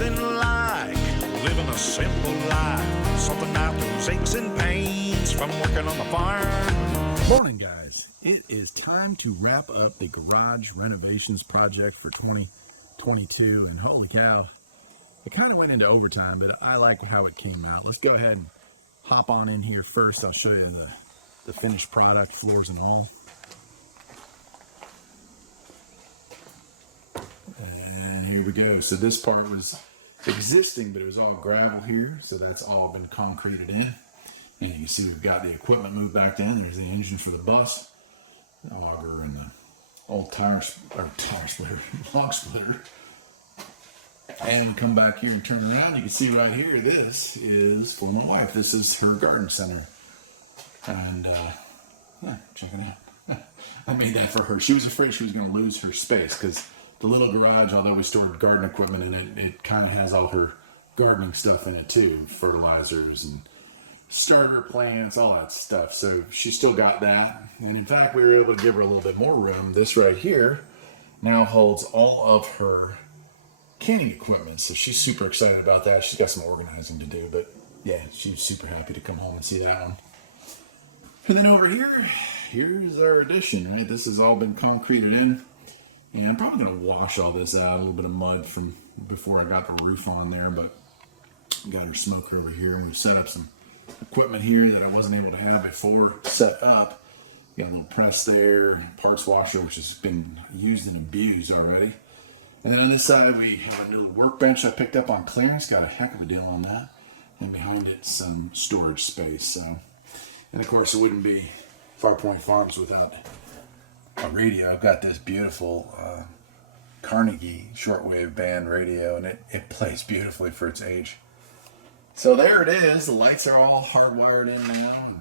nothing like living a simple life. Something out those aches and pains from working on the farm. Morning, guys. It is time to wrap up the garage renovations project for 2022, and holy cow, it kind of went into overtime, but I like how it came out. Let's go ahead and hop on in here first. I'll show you the finished product, floors and all. And here we go. So this part was existing, but it was all gravel here, so that's all been concreted in. And you can see we've got the equipment moved back in. There's the engine for the bus, the auger, and the old tire splitter, log splitter. And come back here and turn around. You can see right here, this is for my wife. This is her garden center. And yeah, check it out. I made that for her. She was afraid she was going to lose her space because the little garage, although we stored garden equipment in it, it kind of has all her gardening stuff in it too. Fertilizers and starter plants, all that stuff. So she still got that. And in fact, we were able to give her a little bit more room. This right here now holds all of her canning equipment. So she's super excited about that. She's got some organizing to do, but yeah, she's super happy to come home and see that one. And then over here, here's our addition, right? This has all been concreted in. And I'm probably going to wash all this out, a little bit of mud from before I got the roof on there, but got our smoker over here. And we set up some equipment here that I wasn't able to have before set up. Got a little press there, parts washer, which has been used and abused already. And then on this side, we have a new workbench I picked up on clearance. Got a heck of a deal on that. And behind it, some storage space. So, and of course, it wouldn't be Farpoint Farms without a radio. I've got this beautiful Carnegie shortwave band radio, and it plays beautifully for its age. So there it is. The lights are all hardwired in now, and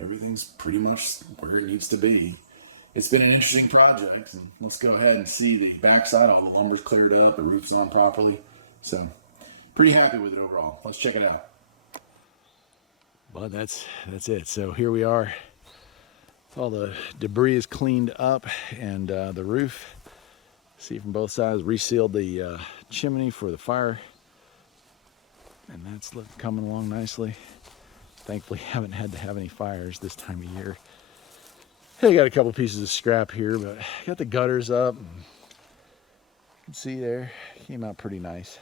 everything's pretty much where it needs to be. It's been an interesting project, and let's go ahead and see the backside. All the lumber's cleared up, the roof's on properly. So pretty happy with it overall. Let's check it out. Well, that's it. So here we are. All the debris is cleaned up, and the roof, see from both sides, resealed the chimney for the fire, and that's coming along nicely. Thankfully, haven't had to have any fires this time of year. Hey, got a couple pieces of scrap here, but got the gutters up. You can see there, came out pretty nice.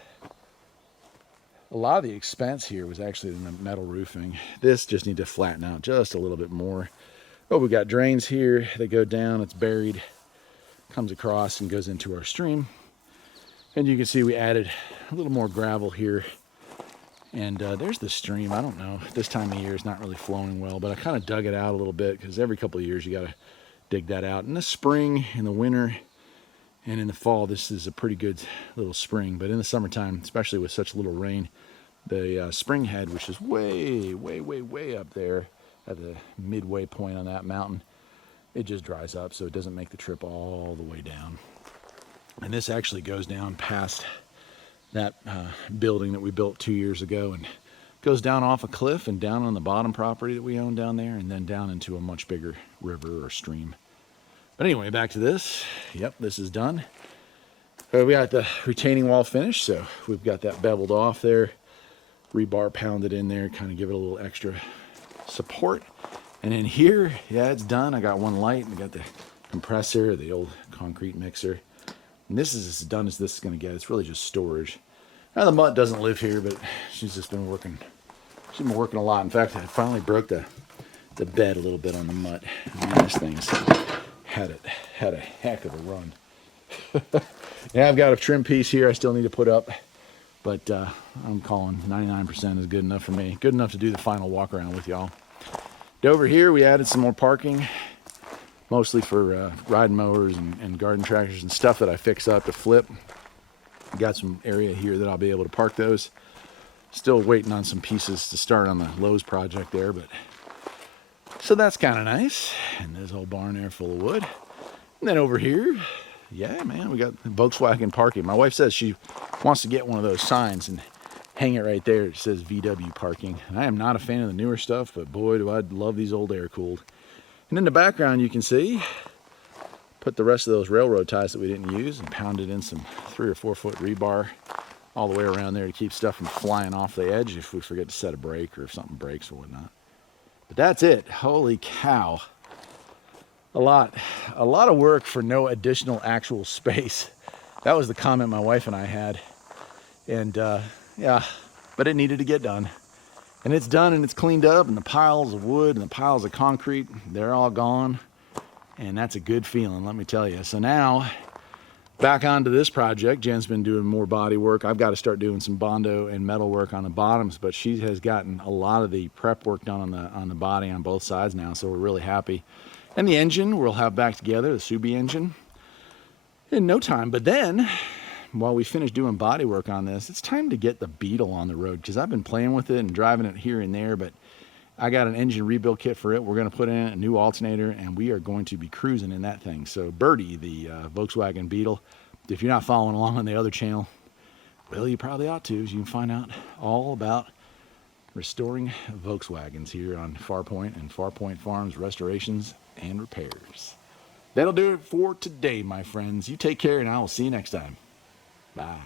A lot of the expense here was actually in the metal roofing. This just need to flatten out just a little bit more. Oh, we got drains here. They go down, it's buried, comes across and goes into our stream. And you can see we added a little more gravel here. And there's the stream. I don't know, this time of year it's not really flowing well, but I kind of dug it out a little bit because every couple of years you got to dig that out. In the spring, in the winter, and in the fall, this is a pretty good little spring. But in the summertime, especially with such little rain, the spring head, which is way, way, way, way up there at the midway point on that mountain, it just dries up, so it doesn't make the trip all the way down. And this actually goes down past that building that we built 2 years ago, and goes down off a cliff and down on the bottom property that we own down there, and then down into a much bigger river or stream. But anyway, back to this. Yep, this is done. We got the retaining wall finished, so we've got that beveled off there, rebar pounded in there, kind of give it a little extra support. And in here, yeah, it's done. I got one light, and I got the compressor, the old concrete mixer. And this is as done as this is going to get. It's really just storage. Now the mutt doesn't live here, but she's just been working. She's been working a lot. In fact, I finally broke the bed a little bit on the mutt. I mean, this thing's had a heck of a run. Yeah, I've got a trim piece here I still need to put up, but I'm calling 99% is good enough for me. Good enough to do the final walk around with y'all. Over here, we added some more parking, mostly for riding mowers and garden tractors and stuff that I fix up to flip. Got some area here that I'll be able to park those. Still waiting on some pieces to start on the Lowe's project there, but so that's kind of nice. And there's a whole barn there full of wood. And then over here, yeah, man, we got Volkswagen parking. My wife says she wants to get one of those signs and hang it right there. It says VW parking. And I am not a fan of the newer stuff, but boy, do I love these old air-cooled. And in the background, you can see, put the rest of those railroad ties that we didn't use and pounded in some 3 or 4 foot rebar all the way around there to keep stuff from flying off the edge if we forget to set a brake or if something breaks or whatnot. But that's it. Holy cow. A lot of work for no additional actual space. That was the comment my wife and I had. And yeah, but it needed to get done. And it's done and it's cleaned up, and the piles of wood and the piles of concrete, they're all gone. And that's a good feeling, let me tell you. So now, back onto this project. Jen's been doing more body work. I've got to start doing some Bondo and metal work on the bottoms, but she has gotten a lot of the prep work done on the body on both sides now, so we're really happy. And the engine we'll have back together, the Subi engine, in no time. But then, while we finish doing body work on this, it's time to get the Beetle on the road, because I've been playing with it and driving it here and there, but I got an engine rebuild kit for it. We're going to put in a new alternator, and we are going to be cruising in that thing. So Birdie, the Volkswagen Beetle, if you're not following along on the other channel, well, you probably ought to, as you can find out all about restoring Volkswagens here on Farpoint and Farpoint Farms Restorations and Repairs. That'll do it for today, my friends. You take care, and I will see you next time. Bye.